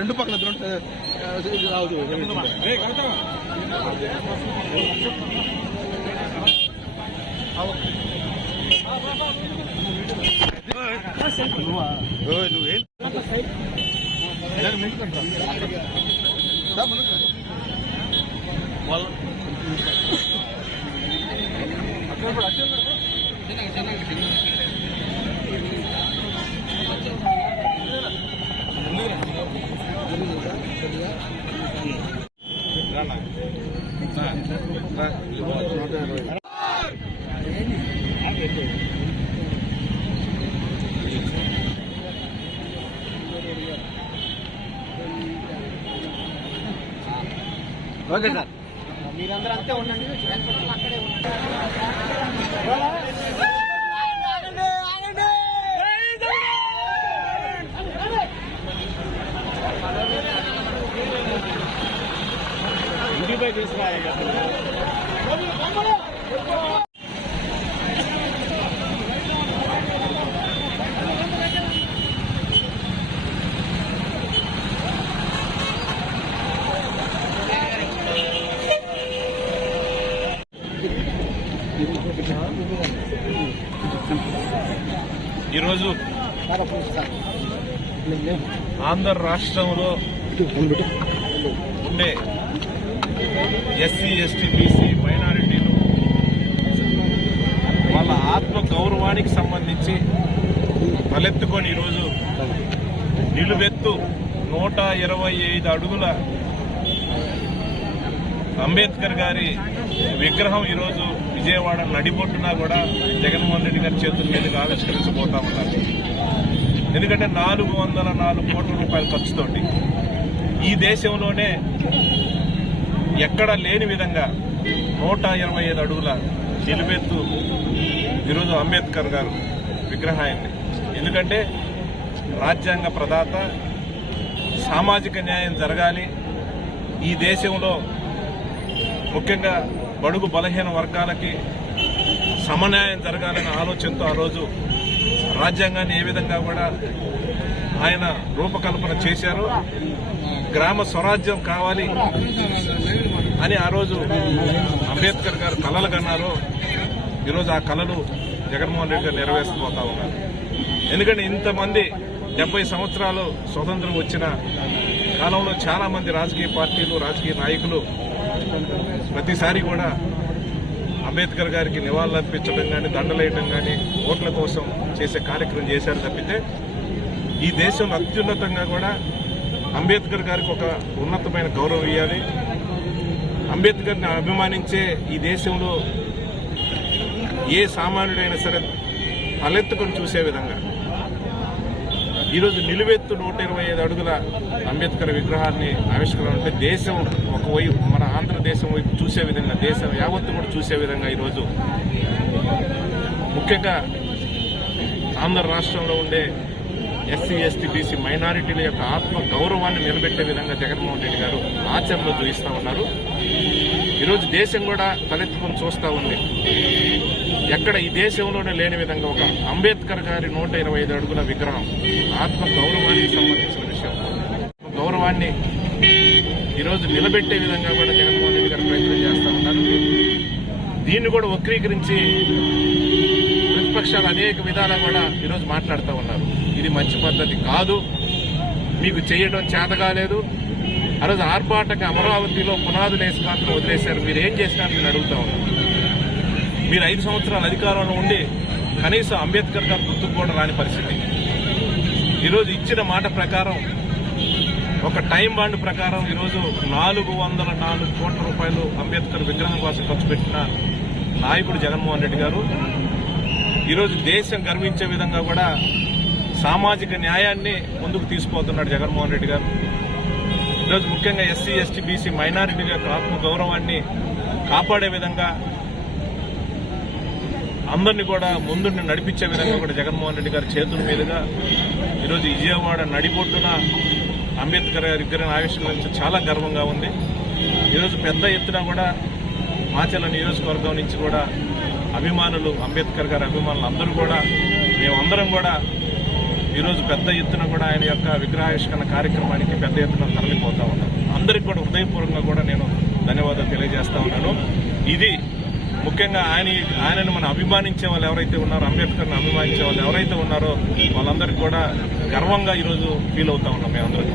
రెండు పక్కన రావచ్చు. నువ్వేం ఓకే సార్, మీరందరూ అంతే ఉండండి. అక్కడే ఇంటిపై తీసుకురావాలి. ఈరోజు ఆంధ్ర రాష్ట్రంలో ఉండే ఎస్సీ, ఎస్టీ, బీసీ మైనారిటీలు వాళ్ళ ఆత్మ గౌరవానికి సంబంధించి తలెత్తుకొని ఈరోజు నిలువెత్తు 125 అడుగుల అంబేద్కర్ గారి విగ్రహం ఈరోజు విజయవాడ నడిబొట్టున కూడా జగన్మోహన్ రెడ్డి గారి చేతుల మీదుగా ఆవిష్కరించబోతా ఉన్నారు. ఎందుకంటే 404 కోట్ల రూపాయల ఖర్చుతోటి ఈ దేశంలోనే ఎక్కడా లేని విధంగా 125 అడుగుల నిలువెత్తు ఈరోజు అంబేద్కర్ గారు విగ్రహాన్ని. ఎందుకంటే రాజ్యాంగ ప్రదాత, సామాజిక న్యాయం జరగాలి ఈ దేశంలో, ముఖ్యంగా బడుగు బలహీన వర్గాలకి సమన్యాయం జరగాలనే ఆలోచనతో ఆ రోజు రాజ్యాంగాన్ని ఏ విధంగా కూడా ఆయన రూపకల్పన చేశారో, గ్రామ స్వరాజ్యం కావాలి అని ఆ రోజు అంబేద్కర్ గారు కలలు కన్నారో ఈరోజు ఆ కళలు జగన్మోహన్ రెడ్డి గారు నెరవేర్చబోతా ఉన్నారు. ఎందుకంటే ఇంతమంది 70 సంవత్సరాలు స్వతంత్రం వచ్చిన కాలంలో చాలా మంది రాజకీయ పార్టీలు, రాజకీయ నాయకులు ప్రతిసారి కూడా అంబేద్కర్ గారికి నివాళులు అర్పించడం కానీ, దండలేయటం కానీ, ఓట్ల కోసం చేసే కార్యక్రమం చేశారు తప్పితే ఈ దేశంలో అత్యున్నతంగా కూడా అంబేద్కర్ గారికి ఒక ఉన్నతమైన గౌరవం ఇవ్వాలి. అంబేద్కర్ని అభిమానించే ఈ దేశంలో ఏ సామాన్యుడైనా సరే తలెత్తుకొని చూసే విధంగా ఈరోజు నిలువెత్తు 125 అడుగుల అంబేద్కర్ విగ్రహాన్ని ఆవిష్కరణ అంటే దేశం ఒకవైపు, మన ఆంధ్రదేశం వైపు చూసే విధంగా, దేశం యావత్తు కూడా చూసే విధంగా ఈరోజు ముఖ్యంగా ఆంధ్ర రాష్ట్రంలో ఉండే ఎస్సీ, ఎస్టీ, బీసీ మైనారిటీల యొక్క ఆత్మ గౌరవాన్ని నిలబెట్టే విధంగా జగన్మోహన్ రెడ్డి గారు ఆచరణలో చూపిస్తా ఉన్నారు. ఈరోజు దేశం కూడా తలెత్తుకొని చూస్తూ ఉంది. ఎక్కడ ఈ దేశంలోనే లేని విధంగా ఒక అంబేద్కర్ గారి 125 అడుగుల విగ్రహం ఆత్మ గౌరవానికి సంబంధించిన విషయం. గౌరవాన్ని ఈరోజు నిలబెట్టే విధంగా కూడా జగన్మోహన్ రెడ్డి గారు ప్రయత్నం చేస్తూ ఉన్నారు. దీన్ని కూడా వక్రీకరించి ప్రతిపక్షాలు అనేక విధాలా కూడా ఈరోజు మాట్లాడుతూ ఉన్నారు. ఇది మంచి పద్ధతి కాదు, మీకు చేయడం చేత కాలేదు. ఆ రోజు ఆర్భాటంగా అమరావతిలో పునాదులు వేసి మాత్రం వదిలేశారు. మీరు ఏం చేసినారు నేను అడుగుతా ఉన్నాను. మీరు 5 సంవత్సరాల అధికారంలో ఉండి కనీసం అంబేద్కర్ గారు గుర్తుకు కూడా రాని పరిస్థితి. ఈరోజు ఇచ్చిన మాట ప్రకారం, ఒక టైం బాండ్ ప్రకారం ఈరోజు 404 కోట్ల రూపాయలు అంబేద్కర్ విగ్రహం కోసం ఖర్చు పెట్టిన నాయకుడు జగన్మోహన్ రెడ్డి గారు ఈరోజు దేశం గర్వించే విధంగా కూడా సామాజిక న్యాయాన్ని ముందుకు తీసుకుపోతున్నాడు జగన్మోహన్ రెడ్డి గారు. ఈరోజు ముఖ్యంగా ఎస్సీ, ఎస్టీ, బీసీ మైనారిటీల యొక్క ఆత్మ గౌరవాన్ని కాపాడే విధంగా, అందరినీ కూడా ముందుండి నడిపించే విధంగా కూడా జగన్మోహన్ రెడ్డి గారి చేతుల మీదుగా ఈరోజు విజయవాడ నడిబొడ్డున అంబేద్కర్ గారి విగ్రహం ఆవిష్కరించడం చాలా గర్వంగా ఉంది. ఈరోజు పెద్ద ఎత్తున కూడా మాచర్ల నియోజకవర్గం నుంచి కూడా అభిమానులు, అంబేద్కర్ గారి అభిమానులు అందరూ కూడా, మేమందరం కూడా ఈరోజు పెద్ద ఎత్తున కూడా ఆయన యొక్క విగ్రహావిష్కరణ కార్యక్రమానికి పెద్ద ఎత్తున తరలిపోతా ఉన్నాం. అందరికీ కూడా హృదయపూర్వకంగా కూడా నేను ధన్యవాదాలు తెలియజేస్తా ఉన్నాను. ఇది ముఖ్యంగా ఆయనను మనం అభిమానించే వాళ్ళు ఎవరైతే ఉన్నారో, అంబేద్కర్ని అభిమానించే వాళ్ళు ఎవరైతే ఉన్నారో వాళ్ళందరికీ కూడా గర్వంగా ఈరోజు ఫీల్ అవుతా ఉన్నాం మేమందరం.